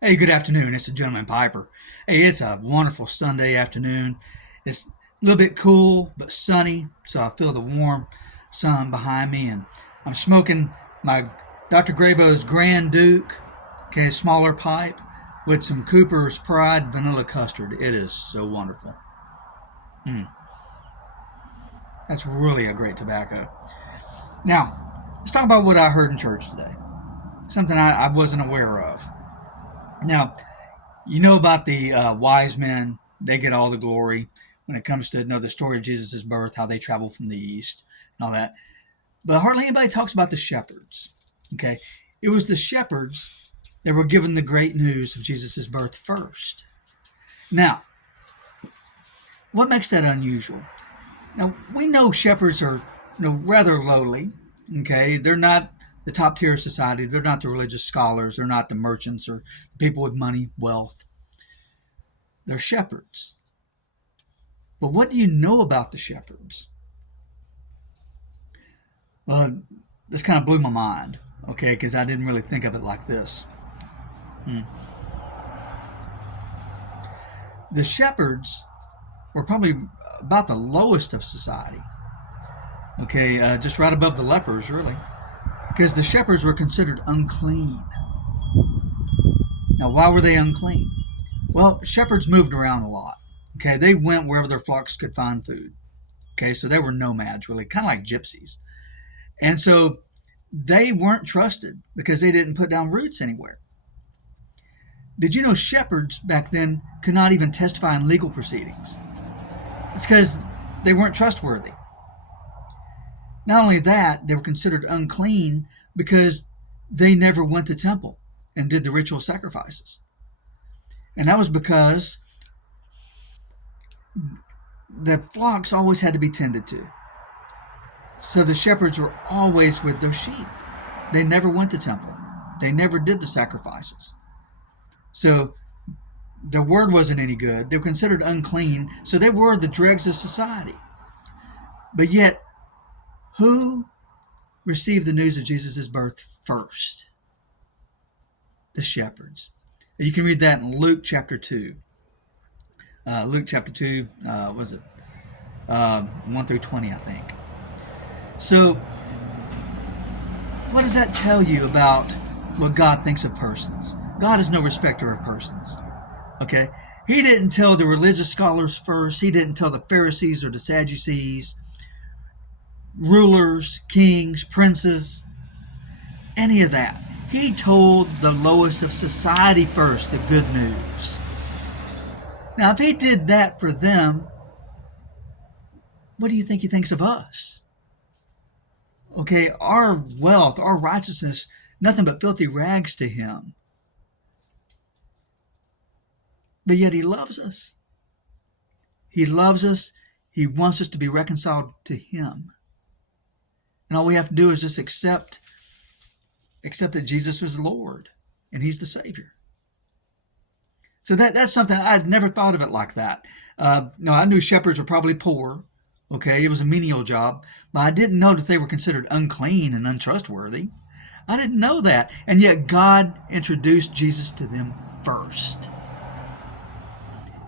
Hey, good afternoon. It's the Gentleman Piper. Hey, it's a wonderful Sunday afternoon. It's a little bit cool but sunny, so I feel the warm sun behind me, and I'm smoking my Dr. Grabowski Grand Duke, okay, smaller pipe with some Cooper's Pride vanilla custard. It is so wonderful. Mm, that's really a great tobacco. Now, let's talk about what I heard in church today. Something I wasn't aware of. Now, you know about the wise men, they get all the glory when it comes to the story of Jesus' birth, how they travel from the east, and all that. But hardly anybody talks about the shepherds. Okay? It was the shepherds that were given the great news of Jesus' birth first. Now, what makes that unusual? Now, we know shepherds are rather lowly. Okay? They're not the top tier of society. They're not the religious scholars. They're not the merchants or the people with money, wealth. They're shepherds. But what do you know about the shepherds? Well, this kind of blew my mind, okay, because I didn't really think of it like this. Hmm. The shepherds were probably about the lowest of society, okay, just right above the lepers, really, because the shepherds were considered unclean. Now, why were they unclean? Well, shepherds moved around a lot. Okay, they went wherever their flocks could find food. Okay, so they were nomads, really, kind of like gypsies. And so they weren't trusted because they didn't put down roots anywhere. Did you know shepherds back then could not even testify in legal proceedings? It's because they weren't trustworthy. Not only that, they were considered unclean because they never went to temple and did the ritual sacrifices. And that was because the flocks always had to be tended to. So the shepherds were always with their sheep. They never went to temple. They never did the sacrifices. So their word wasn't any good. They were considered unclean. So they were the dregs of society. But yet, who received the news of Jesus' birth first? The shepherds. You can read that in Luke chapter 2. Luke chapter 2, was it 1 through 20, I think. So, what does that tell you about what God thinks of persons? God is no respecter of persons. Okay? He didn't tell the religious scholars first. He didn't tell the Pharisees or the Sadducees, rulers, kings, princes, any of that. He told the lowest of society first the good news. Now, if he did that for them, what do you think he thinks of us? Okay, our wealth, our righteousness, nothing but filthy rags to him. But yet he loves us. He loves us. He wants us to be reconciled to him. And all we have to do is just accept that Jesus was Lord and he's the Savior. So that's something I'd never thought of it like that. No, I knew shepherds were probably poor. Okay, it was a menial job, but I didn't know that they were considered unclean and untrustworthy. I didn't know that, and yet God introduced Jesus to them first.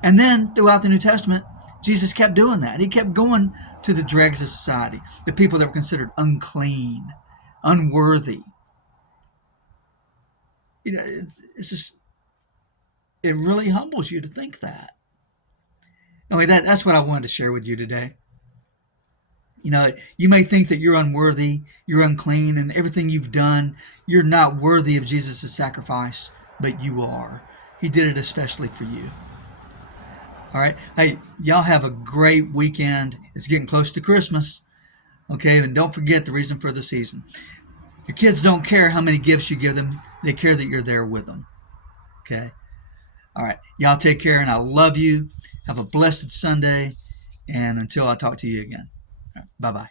And then throughout the New Testament, Jesus kept doing that. He kept going to the dregs of society, the people that were considered unclean, unworthy. It's just, it really humbles you to think that. Anyway, that's what I wanted to share with you today. You may think that you're unworthy, you're unclean, and everything you've done, you're not worthy of Jesus' sacrifice, but you are. He did it especially for you. All right? Hey, y'all have a great weekend. It's getting close to Christmas. Okay? And don't forget the reason for the season. Your kids don't care how many gifts you give them. They care that you're there with them. Okay? All right. Y'all take care, and I love you. Have a blessed Sunday. And until I talk to you again. Bye-bye.